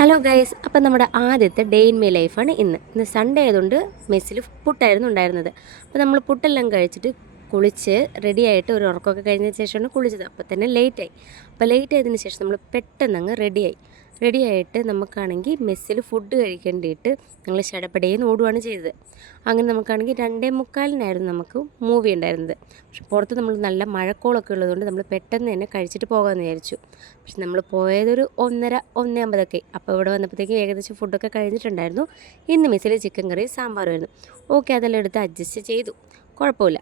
Hello guys, അപ്പം നമ്മുടെ ആദ്യത്തെ ഡേ ഇൻ മൈ ലൈഫാണ് ഇന്ന് സൺഡേ ആയതുകൊണ്ട് മെസ്സിൽ പുട്ടായിരുന്നു ഉണ്ടായിരുന്നത്. അപ്പോൾ നമ്മൾ പുട്ടെല്ലാം കഴിച്ചിട്ട് കുളിച്ച് റെഡിയായിട്ട് ഒരു ഉറക്കമൊക്കെ കഴിഞ്ഞ ശേഷമാണ് കുളിച്ചത്. അപ്പോൾ തന്നെ ലേറ്റായി. അപ്പോൾ ലേറ്റ് ആയതിന് ശേഷം നമ്മൾ പെട്ടെന്ന് അങ്ങ് റെഡിയായിട്ട് നമുക്കാണെങ്കിൽ മെസ്സിൽ ഫുഡ് കഴിക്കേണ്ടിയിട്ട് ഞങ്ങൾ ഷടപ്പടേന്ന് ഓടുകയാണ് ചെയ്തത്. അങ്ങനെ നമുക്കാണെങ്കിൽ 2:45 നമുക്ക് മൂവി ഉണ്ടായിരുന്നത്. പക്ഷെ പുറത്ത് നമ്മൾ നല്ല മഴക്കോളൊക്കെ ഉള്ളതുകൊണ്ട് നമ്മൾ പെട്ടെന്ന് തന്നെ കഴിച്ചിട്ട് പോകാമെന്ന് വിചാരിച്ചു. പക്ഷെ നമ്മൾ പോയതൊരു 1:50 അപ്പോൾ ഇവിടെ വന്നപ്പോഴത്തേക്ക് ഏകദേശം ഫുഡൊക്കെ കഴിഞ്ഞിട്ടുണ്ടായിരുന്നു. ഇന്ന് മെസ്സിൽ ചിക്കൻ കറി സാമ്പാറുമായിരുന്നു. ഓക്കെ, അതെല്ലാം എടുത്ത് അഡ്ജസ്റ്റ് ചെയ്തു. കുഴപ്പമില്ല,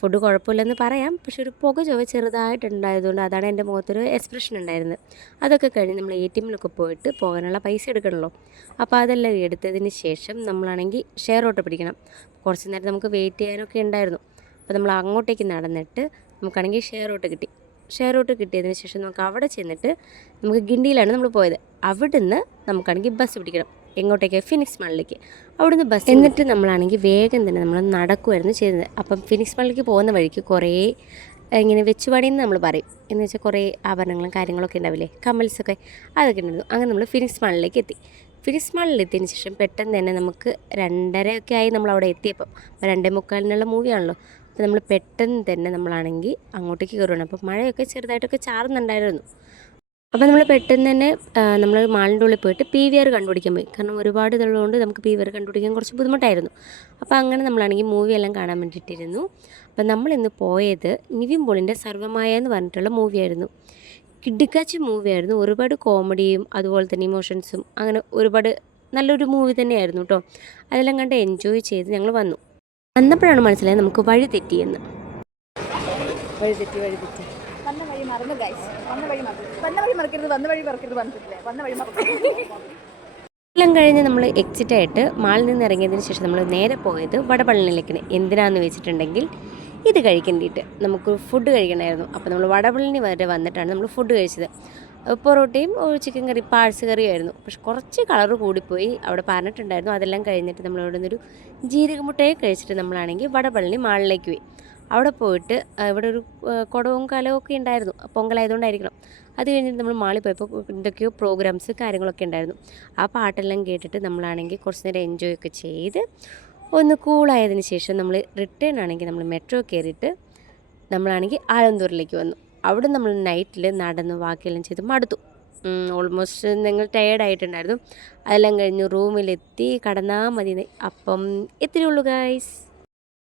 ഫുഡ് കുഴപ്പമില്ലെന്ന് പറയാം. പക്ഷെ ഒരു പുക ചുവ ചെറുതായിട്ടുണ്ടായതുകൊണ്ട് അതാണ് എൻ്റെ മുഖത്തൊരു എക്സ്പ്രഷൻ ഉണ്ടായിരുന്നത്. അതൊക്കെ കഴിഞ്ഞ് നമ്മൾ ATM പോയിട്ട് പോകാനുള്ള പൈസ എടുക്കണമല്ലോ. അപ്പോൾ അതെല്ലാം എടുത്തതിന് ശേഷം നമ്മളാണെങ്കിൽ ഷെയർ ഓട്ടോ പിടിക്കണം. കുറച്ച് നേരം നമുക്ക് വെയിറ്റ് ചെയ്യാനൊക്കെ ഉണ്ടായിരുന്നു. അപ്പോൾ നമ്മൾ അങ്ങോട്ടേക്ക് നടന്നിട്ട് നമുക്കാണെങ്കിൽ ഷെയർ ഓട്ടോ കിട്ടിയതിന് ശേഷം നമുക്ക് അവിടെ ചെന്നിട്ട് നമുക്ക് ഗിണ്ടിയിലാണ് നമ്മൾ പോയത്. അവിടുന്ന് നമുക്കാണെങ്കിൽ ബസ് പിടിക്കണം. എങ്ങോട്ടേക്ക്? ഫിനിക്സ് മാളിലേക്ക്. അവിടുന്ന് ബസ് എന്നിട്ട് നമ്മളാണെങ്കിൽ വേഗം തന്നെ നമ്മൾ നടക്കുമായിരുന്നു ചെയ്തത്. അപ്പം ഫിനിക്സ് മാളിലേക്ക് പോകുന്ന വഴിക്ക് കുറേ ഇങ്ങനെ വെച്ചുപാടിയെന്ന് നമ്മൾ പറയും. എന്ന് വെച്ചാൽ കുറേ ആഭരണങ്ങളും കാര്യങ്ങളൊക്കെ ഉണ്ടാവില്ലേ, കമ്മൽസൊക്കെ, അതൊക്കെ ഉണ്ടായിരുന്നു. അങ്ങനെ നമ്മൾ ഫിനിക്സ് മാളിലേക്ക് എത്തി. ഫിനിക്സ് മാളിലെത്തിയതിന് ശേഷം പെട്ടെന്ന് തന്നെ നമുക്ക് 2:30 ആയി നമ്മളവിടെ എത്തിയപ്പോൾ. 2:45 മൂവിയാണല്ലോ. അപ്പോൾ നമ്മൾ പെട്ടെന്ന് തന്നെ നമ്മളാണെങ്കിൽ അങ്ങോട്ടേക്ക് കയറുകയാണ്. അപ്പോൾ മഴയൊക്കെ ചെറുതായിട്ടൊക്കെ ചാറുന്നുണ്ടായിരുന്നു. അപ്പോൾ നമ്മൾ പെട്ടെന്ന് തന്നെ നമ്മൾ മാളിൻ്റെ ഉള്ളിൽ പോയിട്ട് PVR കണ്ടുപിടിക്കാൻ പോയി. കാരണം ഒരുപാട് ഇതുള്ളതുകൊണ്ട് നമുക്ക് PVR കണ്ടുപിടിക്കാൻ കുറച്ച് ബുദ്ധിമുട്ടായിരുന്നു. അപ്പോൾ അങ്ങനെ നമ്മളാണെങ്കിൽ മൂവിയെല്ലാം കാണാൻ വേണ്ടിയിട്ടിരുന്നു. അപ്പോൾ നമ്മളിന്ന് പോയത് നിവിൻ പോളിൻ്റെ സർവ്വമായ എന്ന് പറഞ്ഞിട്ടുള്ള മൂവിയായിരുന്നു. കിടുക്കാച്ചി മൂവിയായിരുന്നു. ഒരുപാട് കോമഡിയും അതുപോലെ തന്നെ ഇമോഷൻസും അങ്ങനെ ഒരുപാട് നല്ലൊരു മൂവി തന്നെയായിരുന്നു കേട്ടോ. അതെല്ലാം കണ്ട് എൻജോയ് ചെയ്ത് ഞങ്ങൾ വന്നപ്പോഴാണ് മനസ്സിലായത് നമുക്ക് വഴി തെറ്റിയെന്ന്. വഴി തെറ്റി വന്ന വഴി മറന്നു ഗൈസ്. വന്ന വഴി മറക്കരുത്. എല്ലാം കഴിഞ്ഞ് നമ്മൾ എക്സിറ്റായിട്ട് മാളിൽ നിന്ന് ഇറങ്ങിയതിന് ശേഷം നമ്മൾ നേരെ പോയത് വടപളനിയിലേക്കാണ്. എന്തിനാണെന്ന് വെച്ചിട്ടുണ്ടെങ്കിൽ ഇത് കഴിക്കേണ്ടിയിട്ട് നമുക്ക് ഫുഡ് കഴിക്കണമായിരുന്നു. അപ്പോൾ നമ്മൾ വടപളനി വരെ വന്നിട്ടാണ് നമ്മൾ ഫുഡ് കഴിച്ചത്. പൊറോട്ടയും ഒരു ചിക്കൻ കറി, പാഴ്സ് കറിയായിരുന്നു. പക്ഷെ കുറച്ച് കളറ് കൂടിപ്പോയി അവിടെ പറഞ്ഞിട്ടുണ്ടായിരുന്നു. അതെല്ലാം കഴിഞ്ഞിട്ട് നമ്മൾ ഇവിടെ നിന്നൊരു ജീരകമുട്ടയെ കഴിച്ചിട്ട് നമ്മളാണെങ്കിൽ വടപളനി മാളിലേക്ക് പോയി. അവിടെ പോയിട്ട് ഇവിടെ ഒരു കുടവും കലവും ഒക്കെ ഉണ്ടായിരുന്നു. പൊങ്കലായതുകൊണ്ടായിരിക്കണം. അത് കഴിഞ്ഞിട്ട് നമ്മൾ മാളിൽ പോയപ്പോൾ എന്തൊക്കെയോ പ്രോഗ്രാംസ് കാര്യങ്ങളൊക്കെ ഉണ്ടായിരുന്നു. ആ പാട്ടെല്ലാം കേട്ടിട്ട് നമ്മളാണെങ്കിൽ കുറച്ച് നേരം എൻജോയ് ഒക്കെ ചെയ്ത് ഒന്ന് കൂളായതിന് ശേഷം നമ്മൾ റിട്ടേൺ ആണെങ്കിൽ നമ്മൾ മെട്രോ കയറിയിട്ട് നമ്മളാണെങ്കിൽ ആലന്തൂരിലേക്ക് വന്നു. അവിടെ നമ്മൾ നൈറ്റിൽ നടന്ന് ബാക്കിയെല്ലാം ചെയ്ത് മടുത്തു. ഓൾമോസ്റ്റ് ഞങ്ങൾ ടയേർഡായിട്ടുണ്ടായിരുന്നു. അതെല്ലാം കഴിഞ്ഞ് റൂമിലെത്തി കടന്നാൽ മതി. അപ്പം ഇത്രയേ ഉള്ളൂ ഗൈസ്.